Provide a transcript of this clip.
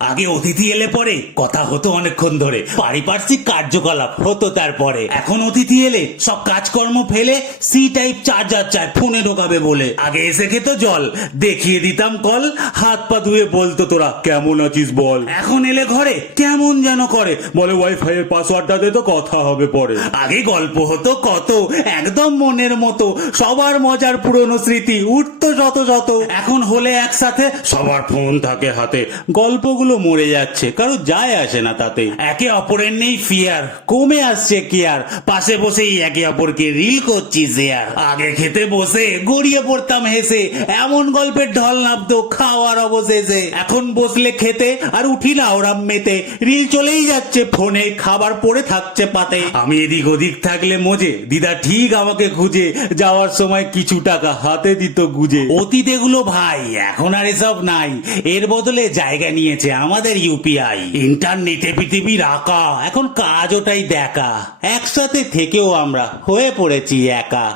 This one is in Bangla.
আগে অতিথি এলে পরে কথা হতো অনেকক্ষণ ধরে, পারিপার্শ্বিক কার্যকলাপ হতো তারপরে। এখন অতিথি এলে সব কাজকর্ম ফেলে সি টাইপ চার্জার চায় ফোনে ঢোকাবে বলে। আগে এসে খেত জল, দেখিয়ে দিতাম কল, হাত পা ধুয়ে বলতো তোরা কেমন আছিস বল। এখন এলে ঘরে কেমন যেন করে, বলে ওয়াইফাই এর পাসওয়ার্ডটা দে তো কথা হবে পরে। আগে গল্প হতো কত, একদম মনের মতো, সবার মজার পুরনো স্মৃতি উঠতো শত শত। এখন হলে একসাথে সবার ফোন থাকে হাতে, গল্পগুলো মরে যাচ্ছে, কারো যায় আসে না তাতে। একে অপরের নেই ফিয়ার, কমে আসছে কেয়ার, পাশে বসেই একে অপরকে রিল করছি শেয়ার। আগে খেতে বসে গড়িয়ে পড়তাম হেসে, এমন গল্পের ঢল নামতো খাওয়ার অবশেষে। এখন বসলে খেতে আর উঠি না ওরাম মেতে, রিল চলেই যাচ্ছে ফোনে, খাবার পড়ে থাকছে পাতে। আমি এদিক ওদিক থাকলে মজে, দিদা ঠিক আমাকে খুঁজে, যাওয়ার সময় কিছু টাকা হাতে দিত গুজে। অতীত এগুলো ভাই, এখন আর এসব নাই, এর বদলে জায়গা নিয়েছে আমাদের ইউপিআই। ইন্টারনেটে পৃথিবীর আঁকা, এখন কাজ ওটাই দেখা, একসাথে থেকেও আমরা হয়ে পড়েছি একা।